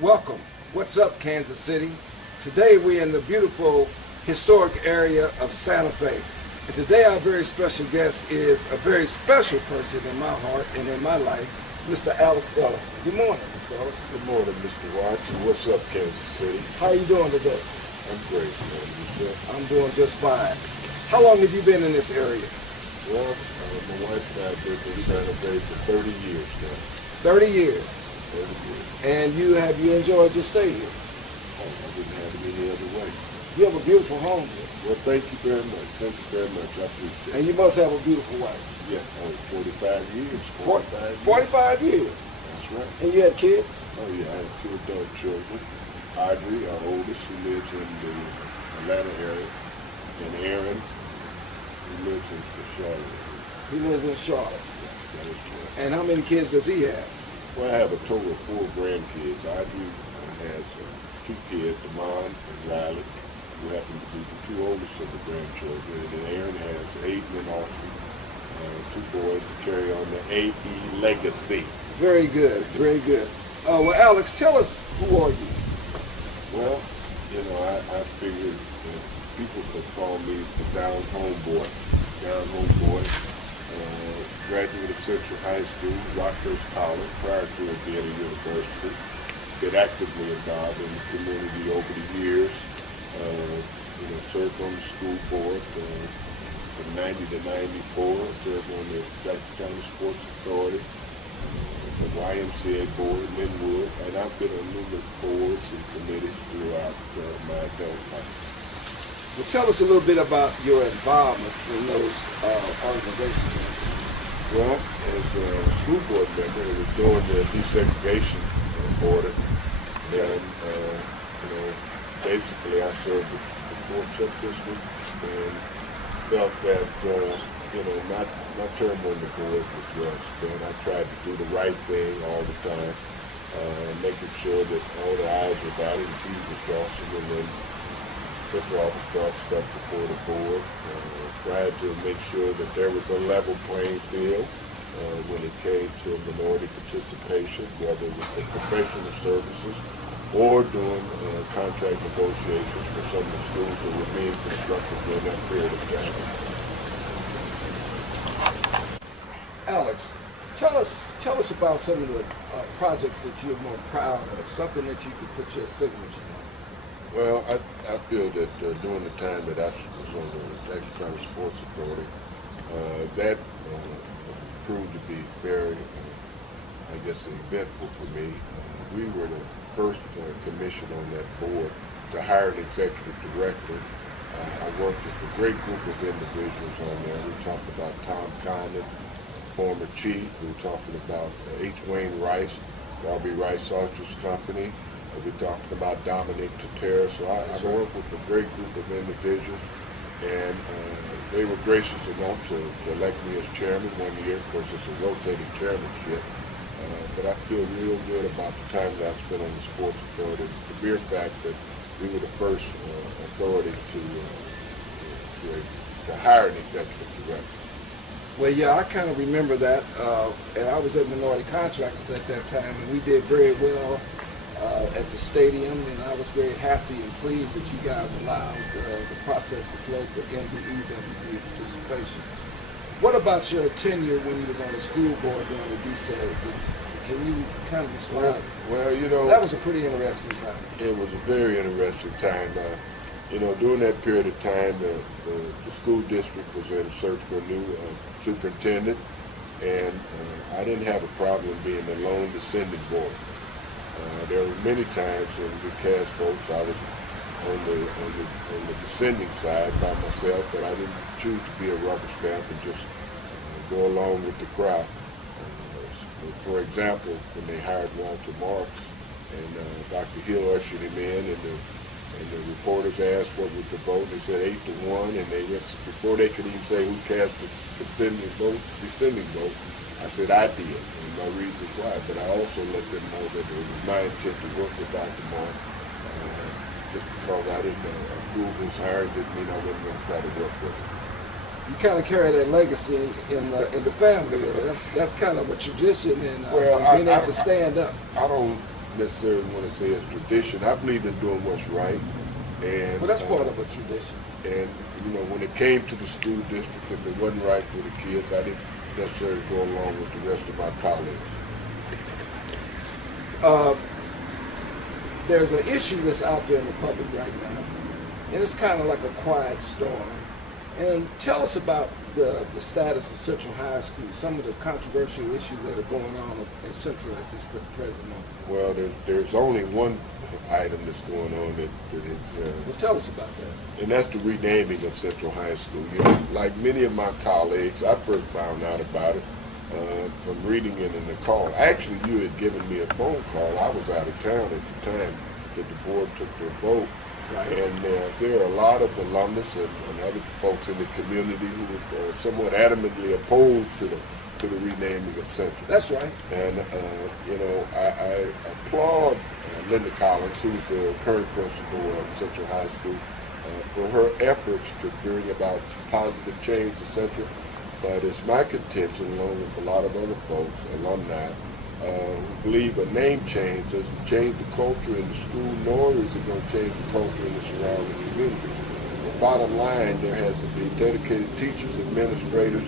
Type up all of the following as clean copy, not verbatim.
Welcome. What's up, Kansas City? Today we're in the beautiful historic area of Santa Fe. And today our very special guest is a very special person in my heart and in my life, Mr. Alex Ellison. Good morning, Mr. Ellison. Good morning, Mr. Watson. What's up, Kansas City? How are you doing today? I'm great, man. Yourself? I'm doing just fine. How long have you been in this area? Well, my wife and I have been in Santa Fe for 30 years now. 30 years. 30 years. And have you enjoyed your stay here? Oh, I wouldn't have it any other way. You have a beautiful home here. Well, thank you very much. Thank you very much. I appreciate it. And you must have a beautiful wife. Yeah, 45 years. 45 years. That's right. And you had kids? Oh, yeah, I have 2 adult children. Audrey, our oldest, who lives in the Atlanta area, and Aaron, who lives in the Charlotte area. He lives in Charlotte. That is correct. And how many kids does he have? Well, I have a total of 4 grandkids. Audrey has 2 kids, Amon and Riley, who happen to be the 2 oldest of the grandchildren. And then Aaron has Aiden and Austin, 2 boys to carry on the AE legacy. Very good, very good. Well, Alex, tell us, who are you? Well, I figured people could call me the down home boy. Graduate of Central High School, Rockhurst College, prior to it being a university. Been actively involved in the community over the years. Served on the school board from 90 to 94. Served on the Jackson County Sports Authority, the YMCA board, Linwood, and I've been on numerous boards and committees throughout my adult life. Well, tell us a little bit about your involvement in those organizations. Well, as a school board member, it was during the desegregation order, and basically I served the 4th sub-district and felt that my term on the board was well spent. I tried to do the right thing all the time, making sure that all the I's were dotted and T's were crossed, and then Central Office brought stuff before the board. Tried to make sure that there was a level playing field when it came to minority participation, whether it was for professional services or doing contract negotiations for some of the schools that were being constructed during that period of time. Alex, tell us about some of the projects that you're more proud of, something that you could put your signature on. Well, I feel that during the time that I was on the Jackson County Sports Authority, that proved to be very, eventful for me. We were the first commission on that board to hire an executive director. I worked with a great group of individuals on there. We talked about Tom Condon, former chief. We were talking about H. Wayne Rice, Robbie Rice Archer's company. We talked about Dominic Tatera. So I worked with a great group of individuals, and they were gracious enough to elect me as chairman one year. Of course, it's a rotating chairmanship, but I feel real good about the time that I spent on the sports authority. The mere fact that we were the first authority to hire an executive director. Well, yeah, I kind of remember that, and I was at Minority Contractors at that time, and we did very well at the stadium, and I was very happy and pleased that you guys allowed the process to flow for MBEWB participation. What about your tenure when you was on the school board during the DSEG? Can you kind of describe? Well, that was a pretty interesting time. It was a very interesting time. During that period of time, the school district was in search for a new superintendent, and I didn't have a problem being the lone descending board. There were many times when we cast votes, I was on the descending side by myself, but I didn't choose to be a rubber stamp and just go along with the crowd. For example, when they hired Walter Marks, and Dr. Hill ushered him in, and the reporters asked what was the vote, and they said 8-1, and before they could even say who cast the descending vote, I said I did, and no reasons why, but I also let them know that it was my intent to work with Dr. Mark. Just because I didn't approve his hiring didn't mean I wasn't going to try to work with him. you kind of carry that legacy in the family. That's kind of a tradition, and being able to stand up. I don't necessarily want to say it's tradition. I believe in doing what's right. And Well, that's part of a tradition. And when it came to the school district, if it wasn't right for the kids, I didn't necessarily go along with the rest of my colleagues. There's an issue that's out there in the public right now, and it's kind of like a quiet storm. And tell us about the status of Central High School, some of the controversial issues that are going on in Central at this present moment. Well, there's only one item that's going on that is... Well, tell us about that. And that's the renaming of Central High School. Like many of my colleagues, I first found out about it from reading it in the call. Actually, you had given me a phone call. I was out of town at the time that the board took their vote. Right. And there are a lot of alumnus and other folks in the community who were somewhat adamantly opposed to the renaming of Central. That's right. And, I applaud Linda Collins, who's the current principal of Central High School, for her efforts to bring about positive change to Central. But it's my contention, along with a lot of other folks, alumni, who believe a name change doesn't change the culture in the school, nor is it going to change the culture in the surrounding community. The bottom line, there has to be dedicated teachers, administrators,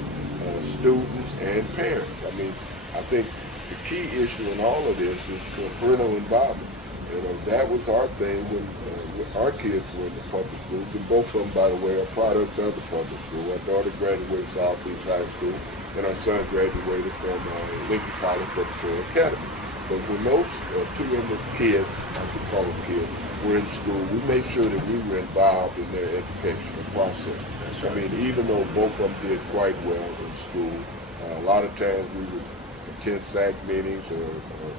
students, and parents. I mean, I think the key issue in all of this is parental involvement. That was our thing when our kids were in the public schools, and both of them, by the way, are products of the public school. Our daughter graduated Southeast High School, and our son graduated from Lincoln College Preparatory Academy. But when those two young kids, I could call them kids, were in school, we made sure that we were involved in their educational process. I mean, even though both of them did quite well in school, a lot of times we would attend SAC meetings or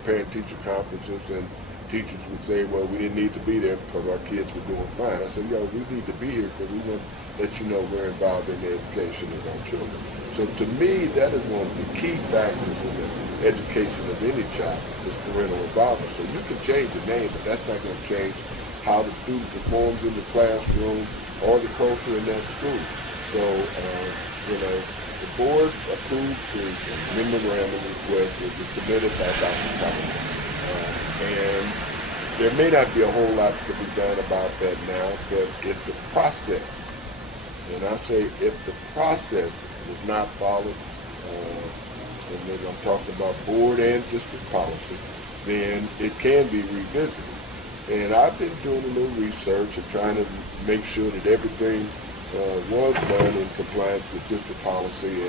parent-teacher conferences, and teachers would say, well, we didn't need to be there because our kids were doing fine. I said, we need to be here because we want to let you know we're involved in the education of our children. So to me, that is one of the key factors in the education of any child, is parental involvement. So you can change the name, but that's not going to change how the student performs in the classroom or the culture in that school. So, the board approved the memorandum request that was submitted by Dr. Collins. And there may not be a whole lot to be done about that now, but if the process, and I say if the process was not followed, and then I'm talking about board and district policy, then it can be revisited. And I've been doing a little research and trying to make sure that everything was done in compliance with district policy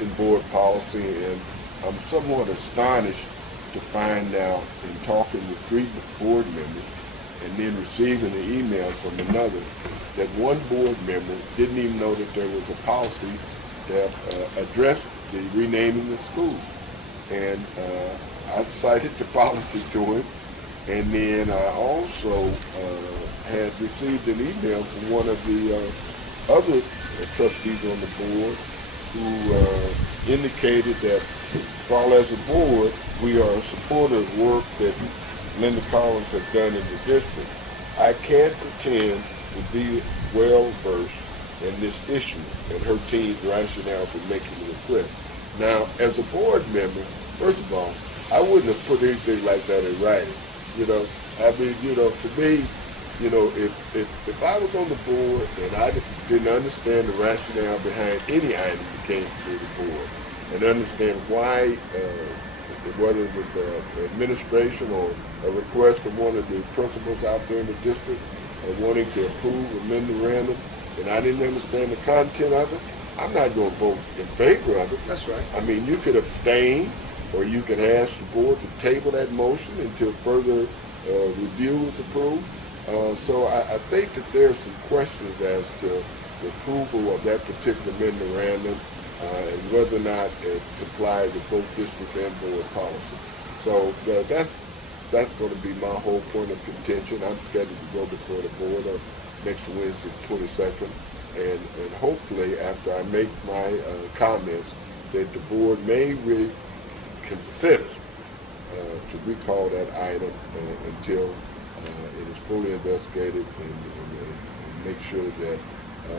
and board policy, and I'm somewhat astonished to find out in talking with 3 board members and then receiving an email from another that one board member didn't even know that there was a policy that addressed the renaming of schools. And I cited the policy to him, and then I also had received an email from one of the other trustees on the board who indicated that while as a board, we are a supporter of work that Linda Collins has done in the district, I can't pretend to be well-versed in this issue and her team's rationale for making the request. Now, as a board member, first of all, I wouldn't have put anything like that in writing. To me, if I was on the board and I didn't understand the rationale behind any item that came through the board, and understand why, whether it was administration or a request from one of the principals out there in the district wanting to approve a memorandum, and I didn't understand the content of it, I'm not going to vote in favor of it. That's right. I mean, you could abstain, or you could ask the board to table that motion until further review is approved. So I think that there are some questions as to the approval of that particular memorandum and whether or not it complies with both district and board policy. So that's going to be my whole point of contention. I'm scheduled to go before the board on next Wednesday, 22nd, and hopefully after I make my comments that the board may really consider to recall that item until it is fully investigated and make sure that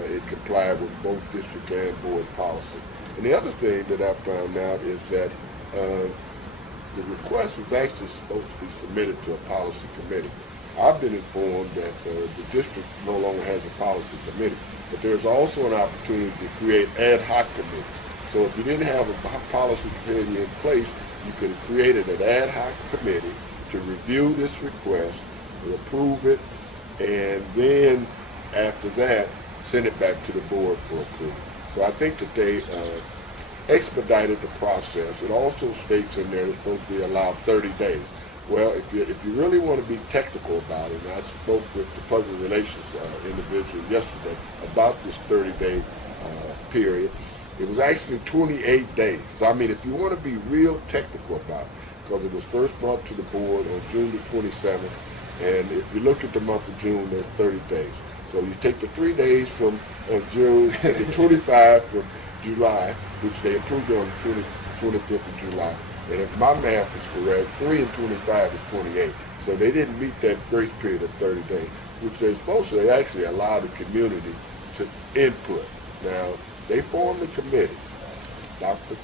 it complied with both district and board policy. And the other thing that I found out is that the request was actually supposed to be submitted to a policy committee. I've been informed that the district no longer has a policy committee, but there's also an opportunity to create ad hoc committees. So if you didn't have a policy committee in place, you could have created an ad hoc committee to review this request, to approve it, and then after that, send it back to the board for approval. So I think that they expedited the process. It also states in there it's supposed to be allowed 30 days. Well, if you really want to be technical about it, and I spoke with the public relations individual yesterday about this 30-day period, it was actually 28 days. So, I mean, if you want to be real technical about it, because it was first brought to the board on June the 27th, and if you look at the month of June, there's 30 days. So you take the 3 days from June and the 25 from July, which they approved on the 25th of July. And if my math is correct, 3 and 25 is 28. So they didn't meet that grace period of 30 days, which they're supposed to actually allow the community to input. Now, they formed the committee. Dr.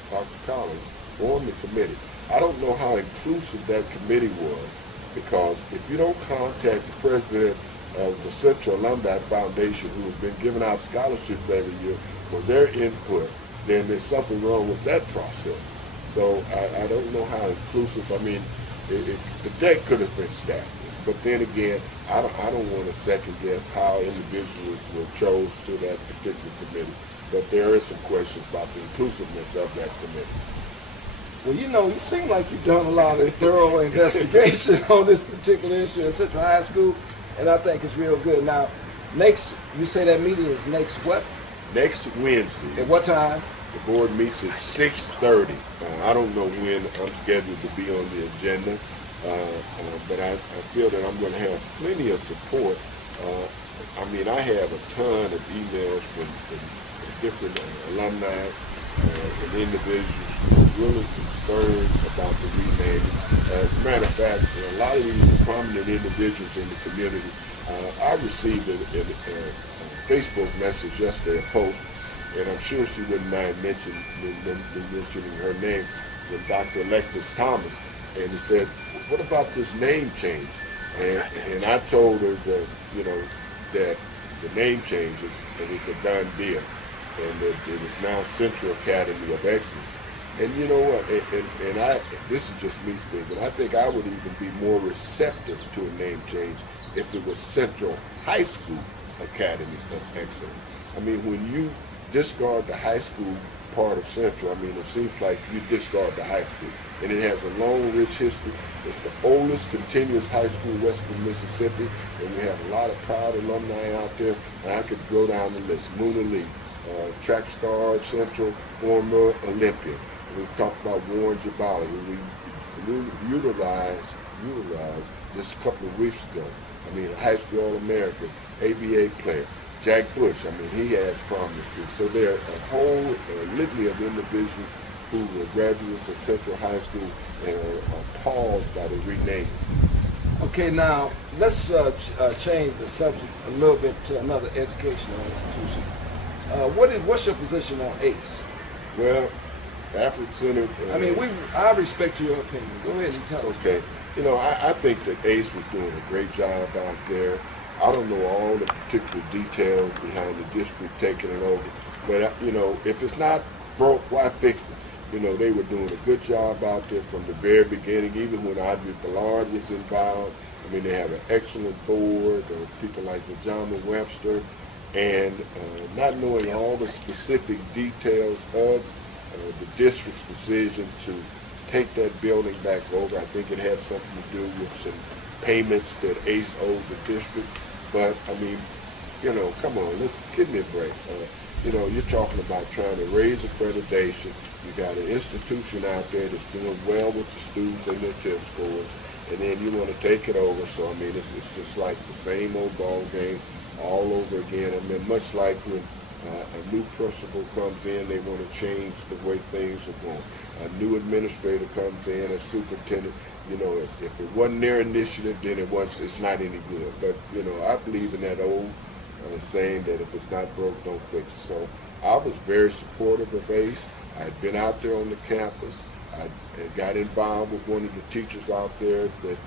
Collins formed the committee. I don't know how inclusive that committee was, because if you don't contact the president of the Central Alumni Foundation, who has been giving out scholarships every year, for their input, then there's something wrong with that process. So I don't know how inclusive. I mean, the deck could have been stacked. But then again, I don't want to second guess how individuals were chose to that particular committee. But there is some questions about the inclusiveness of that committee. Well, you know, you seem like you've done a lot of thorough investigation on this particular issue at Central High School, and I think it's real good. Now, next, you say that meeting is next what? Next Wednesday. At what time? The board meets at 6:30. I don't know when I'm scheduled to be on the agenda, but I feel that I'm going to have plenty of support. I mean, I have a ton of emails from different alumni and individuals who are really concerned about the renaming. As a matter of fact, a lot of these prominent individuals in the community, I received a Facebook message yesterday, a post, and I'm sure she wouldn't mind mentioning her name, from Dr. Alexis Thomas, and he said, "What about this name change?" And I told her that, you know, that the name change is a done deal, and that it is now Central Academy of Excellence. And you know what? And this is just me speaking. I think I would even be more receptive to a name change if it was Central High School Academy of Excellence. I mean, when you discard the high school part of Central, I mean, it seems like you discard the high school. And it has a long, rich history. It's the oldest continuous high school west of Mississippi, and we have a lot of proud alumni out there. And I could go down the list. Moona Lee, track star, Central, former Olympian. We talked about Warren Jabali, who we utilized just a couple of weeks ago. I mean, a high school All-American, ABA player. Jack Bush, I mean, he has promise too. So there are a whole litany of individuals who were graduates of Central High School and are appalled by the renaming. Okay, now let's change the subject a little bit to another educational institution. What's your position on ACE? Well, African Center. I mean, I respect your opinion. Go ahead and tell us. Okay, you know, I think that ACE was doing a great job out there. I don't know all the particular details behind the district taking it over, but you know, if it's not broke, why fix it? You know, they were doing a good job out there from the very beginning, even when Audrey Ballard was involved. I mean, they have an excellent board of people like John Webster, and not knowing all the specific details of the district's decision to take that building back over. I think it had something to do with some payments that ACE owed the district. But, I mean, you know, come on, give me a break. You know, you're talking about trying to raise accreditation. You got an institution out there that's doing well with the students and their test scores, and then you want to take it over. So, I mean, it's just like the same old ball game all over again. I mean, much like when a new principal comes in, they want to change the way things are going. A new administrator comes in, a superintendent. You know, if it wasn't their initiative, then it's not any good. But, you know, I believe in that old saying that if it's not broke, don't fix it. So I was very supportive of ACE. I'd been out there on the campus. I got involved with one of the teachers out there that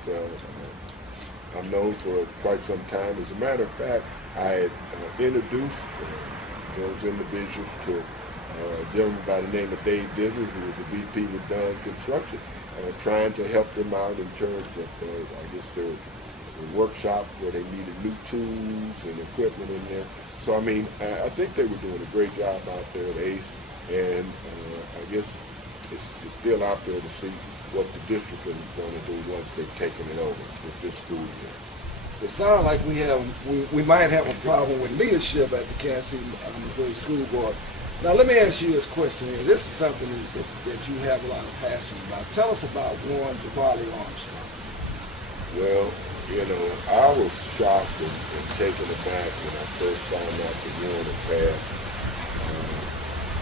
I've known for quite some time. As a matter of fact, I had introduced those individuals to a gentleman by the name of Dave Disney, who was the VP with Dunn Construction, trying to help them out in terms of, I guess, their workshop where they needed new tools and equipment in there. So, I mean, I think they were doing a great job out there at ACE, and I guess it's still out there to see what the district is going to do once they've taken it over with this school year. It sounds like we might have a problem with leadership at the Kansas City, Missouri School Board. Now, let me ask you this question here. This is something that you have a lot of passion about. Tell us about Warren Jabali Armstrong. Well, you know, I was shocked and taken aback when I first found out that Warren had passed.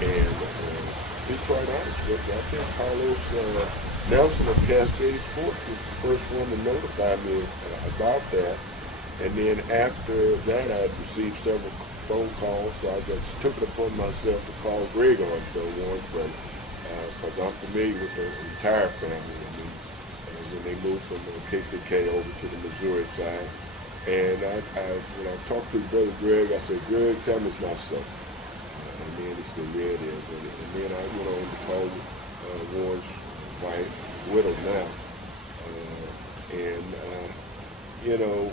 And to be quite honest with you, I think Carlos Nelson of Cascade Sports was the first one to notify me about that. And then after that, I had received several phone calls, so I just took it upon myself to call Greg Armstrong, Warren's brother, because I'm familiar with the entire family. I mean, when they moved from KCK over to the Missouri side. And when I talked to his brother Greg, I said, Greg, tell me it's not so. And then he said, yeah, it is. And then I went on to call Warren's wife, widow now. You know,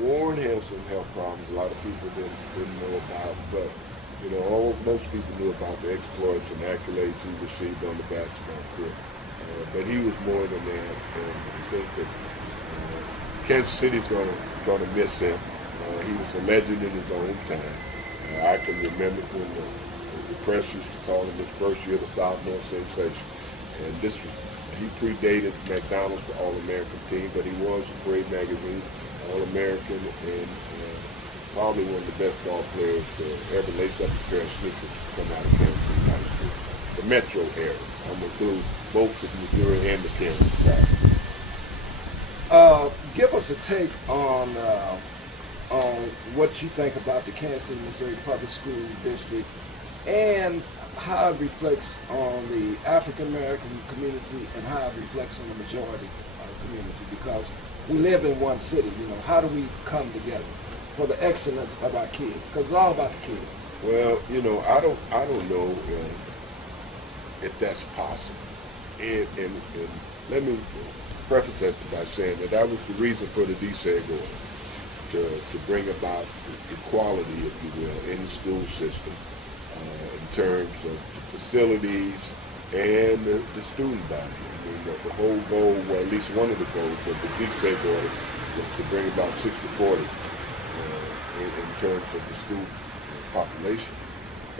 Warren has some health problems a lot of people didn't know about, but, you know, most people knew about the exploits and accolades he received on the basketball court. But he was more than that, and I think that Kansas City's gonna miss him. He was a legend in his own time. I can remember when the press used to call him his first year the sophomore sensation, and he predated McDonald's All-American team, but he was a great magazine All-American, and probably one of the best ball players to ever lace up a pair of sneakers to come out of Kansas City High School. The Metro era. I'm going to include both the Missouri and the Kansas side. Give us a take on what you think about the Kansas City, Missouri Public School District and how it reflects on the African American community and how it reflects on the majority community, because we live in one city. You know, how do we come together for the excellence of our kids? Because it's all about the kids. Well, you know, I don't know if that's possible. And let me preface this by saying that was the reason for the deseg order, to bring about equality, if you will, in the school system in terms of the facilities and the student body. I mean, the whole goal, well, at least one of the goals of the deseg order was to bring about 60-40 in terms of the school population.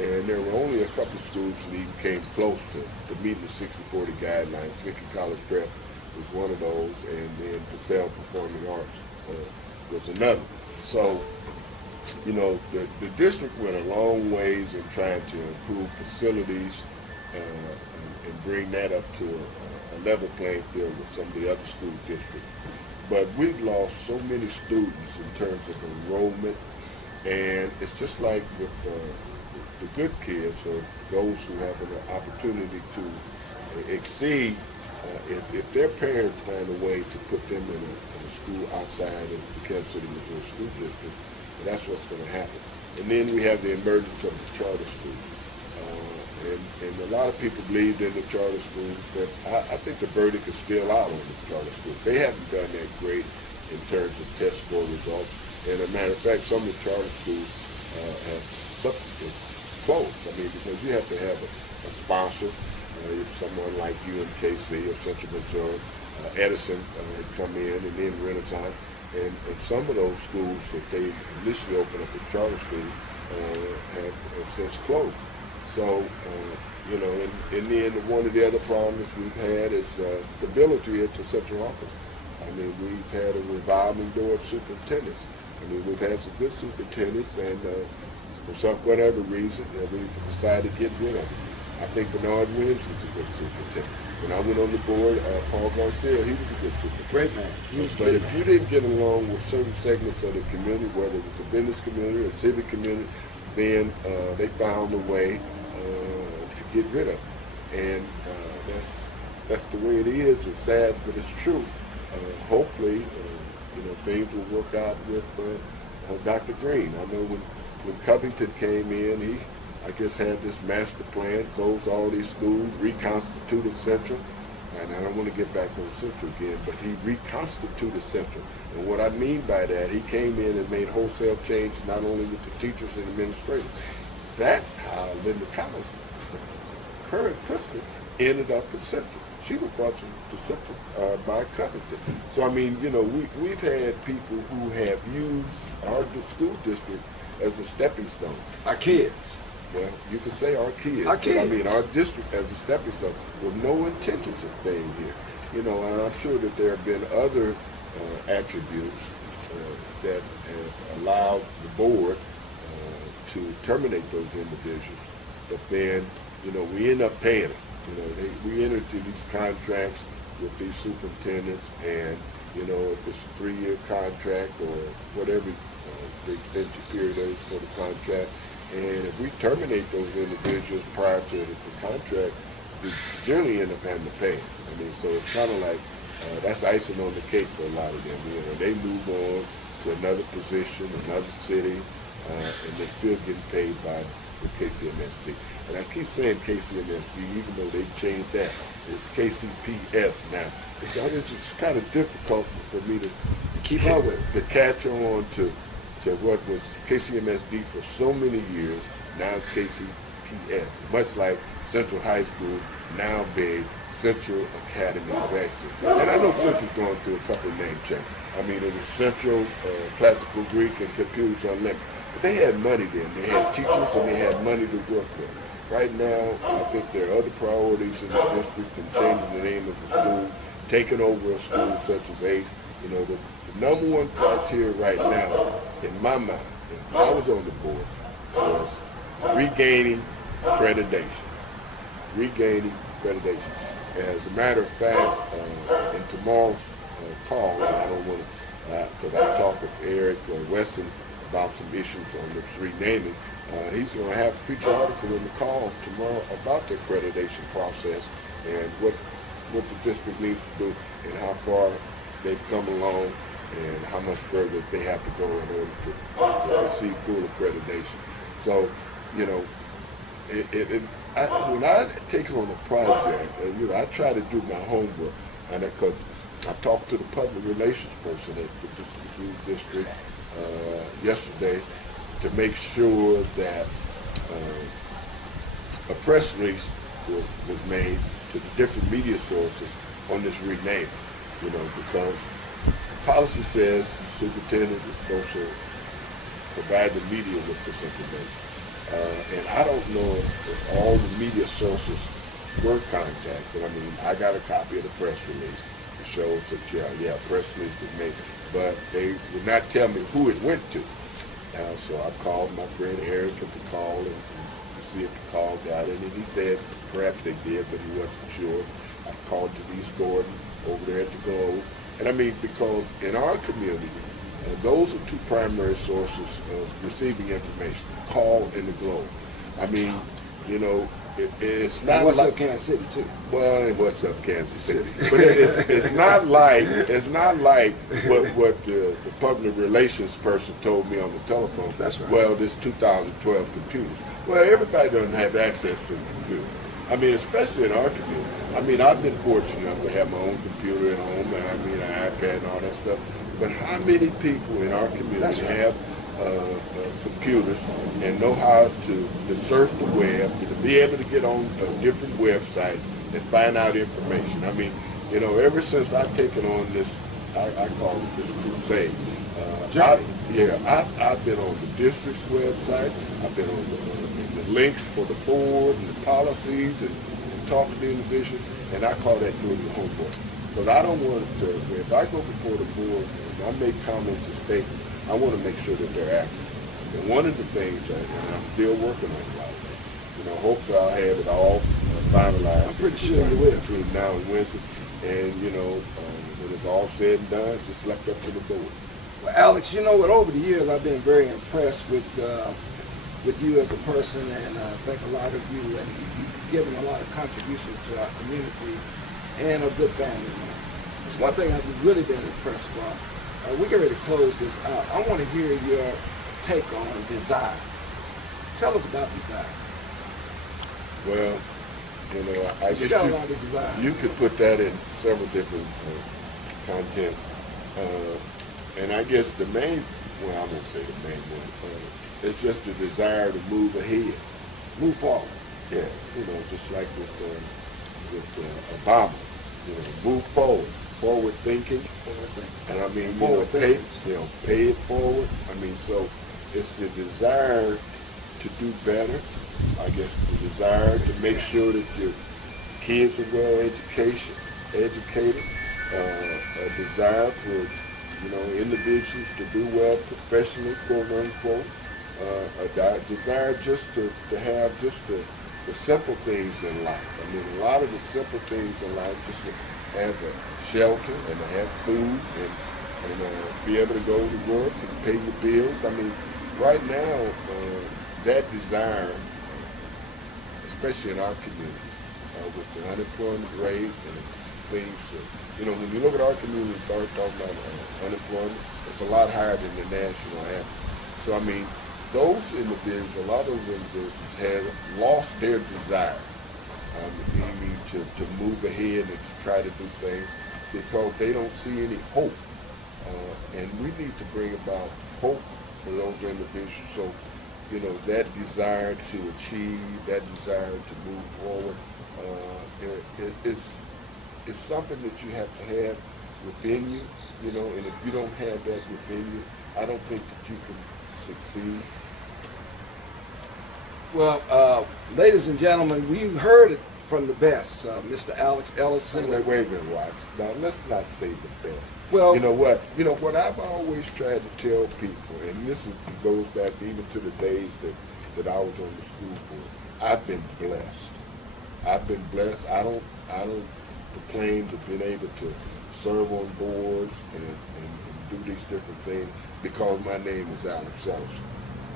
And there were only a couple of schools that even came close to meeting the 60-40 guidelines. Lincoln College Prep was one of those, and then Purcell Performing Arts was another. So, you know, the district went a long ways in trying to improve facilities and bring that up to a level playing field with some of the other school districts. But we've lost so many students in terms of enrollment, and it's just like with the good kids, or those who have an opportunity to exceed, if their parents find a way to put them in a school outside of the Kansas City, Missouri School District, that's what's going to happen. And then we have the emergence of the charter schools. And a lot of people believed in the charter schools, but I think the verdict is still out on the charter schools. They haven't done that great in terms of test score results. And as a matter of fact, some of the charter schools have closed. I mean, because you have to have a sponsor. Someone like UMKC or Central Missouri, Edison had come in, and then Renaissance. And some of those schools that they initially opened up as charter schools have since closed. So, you know, and then one of the other problems we've had is stability at the central office. I mean, we've had a revolving door of superintendents. I mean, we've had some good superintendents, and for whatever reason, we've decided to get rid of it. I think Bernard Williams is a good superintendent. When I went on the board, Paul Garcia, he was a good superintendent. Great man. He was But if you didn't get along with certain segments of the community, whether it was a business community or a civic community, then they found a way to get rid of it. And that's the way it is. It's sad, but it's true. Hopefully, things will work out with Dr. Green. I know when Covington came in, he, I guess, had this master plan, close all these schools, reconstituted Central. And I don't want to get back on Central again, but he reconstituted Central. And what I mean by that, he came in and made wholesale changes, not only with the teachers and administrators. That's how Linda Collins, the current principal, ended up at Central. She was brought to Central by Covington. So, I mean, we've had people who have used our school district as a stepping stone. Our kids. Well, you can say our kids. Our kids. I mean, our district as a stepping stone with no intentions of staying here. And I'm sure that there have been other attributes that have allowed the board to terminate those individuals. But then, we end up paying them. We enter into these contracts with these superintendents, and, if it's a 3-year contract or whatever the extension period is for the contract, and if we terminate those individuals prior to the contract, we generally end up having to pay them. I mean, so it's kind of like that's icing on the cake for a lot of them. They move on to another position, another city, and they're still getting paid by the KCMSD. And I keep saying KCMSD, even though they've changed that. It's KCPS now. So it's just kind of difficult for me to Keep up with it. to catch on to what was KCMSD for so many years. Now it's KCPS, much like Central High School now being Central Academy of Excellence. And I know Central's going through a couple of name changes. I mean, it was Central Classical Greek and Computers Unlimited. But they had money then. They had teachers and they had money to work with. Right now, I think there are other priorities in the district and changing the name of the school, taking over a school such as ACE. The number one criteria right now, in my mind, if I was on the board, was regaining accreditation. Regaining accreditation. As a matter of fact, in tomorrow's call, and I don't want to, because I talked with Eric Wesson about some issues on this renaming, he's going to have a feature article in the call tomorrow about the accreditation process and what the district needs to do and how far they've come along and how much further they have to go in order to receive full accreditation. So, when I take on a project, I try to do my homework, and because I talked to the public relations person at the school district yesterday to make sure that a press release was made to the different media sources on this renaming, because the policy says the superintendent is supposed to provide the media with this information. And I don't know if all the media sources were contacted. I mean, I got a copy of the press release. It shows that, press release was made. But they would not tell me who it went to. So I called my friend Eric at the call and see if the call got it. And he said perhaps they did, but he wasn't sure. I called Denise Gordon over there at the Globe. And I mean, because in our community, those are two primary sources of receiving information, the Call and the Globe. I mean, it's not What's like, up, Kansas City, too? well, and what's up, Kansas City? But it's not like what the public relations person told me on the telephone. That's right. Well, this 2012 computers. Well, everybody doesn't have access to the computer. I mean, especially in our community. I mean, I've been fortunate enough to have my own computer at home, and I mean, an iPad and all that stuff. But how many people in our community have computers and know how to surf the web, to be able to get on different websites and find out information? I mean, ever since I've taken on this, I call it this crusade. I've been on the district's website. I've been on the links for the board and the policies and talking to individuals, and I call that doing the homework. Because I don't want to, if I go before the board and I make comments and statements, I want to make sure that they're accurate. And one of the things, and I'm still working on a lot of things, hopefully I'll have it all finalized. I'm pretty sure you will. Between now and Wednesday. And, when it's all said and done, it's just left up to the board. Well, Alex, you know what? Over the years, I've been very impressed with you as a person, and I think a lot of you, and you've given a lot of contributions to our community, and a good family man. It's one thing I've really been impressed by. We're getting ready to close this out. I want to hear your take on desire. Tell us about desire. Well, I guess got a lot of desire. You could put that in several different contents. And I guess the main, well, I won't say the main one, it's just the desire to move ahead. Move forward. Yeah, just like with Obama, move forward thinking. And I mean, pay it forward. I mean, so it's the desire to do better. I guess the desire to make sure that your kids are well educated, a desire for individuals to do well professionally, quote unquote, a desire just to have just the simple things in life. I mean, a lot of the simple things in life, just to have a shelter and to have food and be able to go to work and pay your bills. I mean, right now, that desire, especially in our community, with the unemployment rate and things, when you look at our community, start talking about unemployment, it's a lot higher than the national average. So, I mean, those individuals, a lot of those individuals have lost their desire to move ahead and to try to do things because they don't see any hope. And we need to bring about hope for those individuals. So, that desire to achieve, that desire to move forward, it's something that you have to have within you, and if you don't have that within you, I don't think that you can succeed. Well, ladies and gentlemen, we heard it from the best, Mr. Alex Ellison. Wait a minute, Ross. Now, let's not say the best. Well, you know what I've always tried to tell people, and this goes back even to the days that I was on the school board. I've been blessed. I don't proclaim to being able to serve on boards and do these different things because my name is Alex Ellison.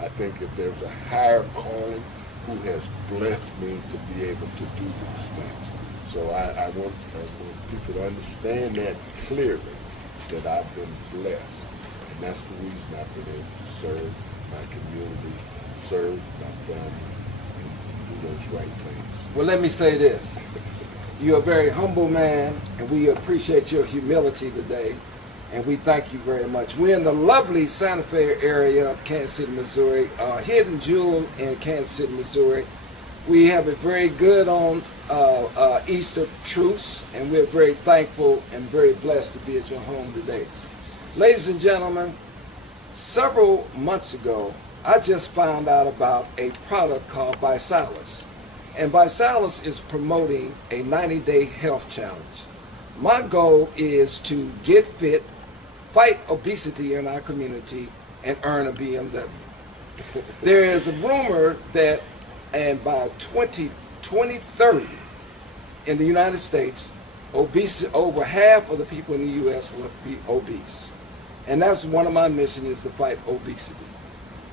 I think if there's a higher calling who has blessed me to be able to do these things. So I want people to understand that clearly, that I've been blessed. And that's the reason I've been able to serve my community, serve my family, and do those right things. Well, let me say this. You're a very humble man, and we appreciate your humility today, and we thank you very much. We're in the lovely Santa Fe area of Kansas City, Missouri, a hidden jewel in Kansas City, Missouri. We have it very good on Easter truce, and we're very thankful and very blessed to be at your home today. Ladies and gentlemen, several months ago, I just found out about a product called Bisalis. And Bisalis is promoting a 90-day health challenge. My goal is to get fit, fight obesity in our community, and earn a BMW. There is a rumor that by 2030 in the United States, over half of the people in the U.S. will be obese. And that's one of my missions, is to fight obesity.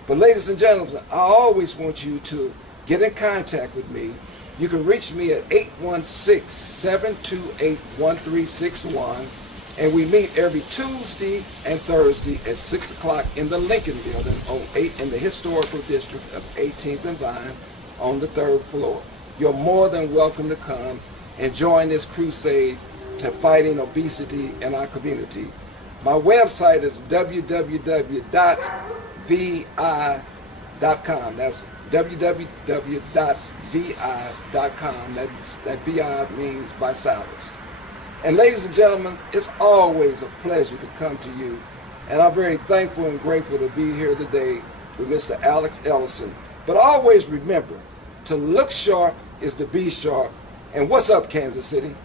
But ladies and gentlemen, I always want you to get in contact with me. You can reach me at 816-728-1361, and we meet every Tuesday and Thursday at 6 o'clock in the Lincoln Building in the historical district of 18th and Vine on the 3rd floor. You're more than welcome to come and join this crusade to fighting obesity in our community. My website is www.vi.com. That's www.vi.com. That VI means Bisalis. And ladies and gentlemen, it's always a pleasure to come to you. And I'm very thankful and grateful to be here today with Mr. Alex Ellison. But always remember, to look sharp is to be sharp. And what's up, Kansas City?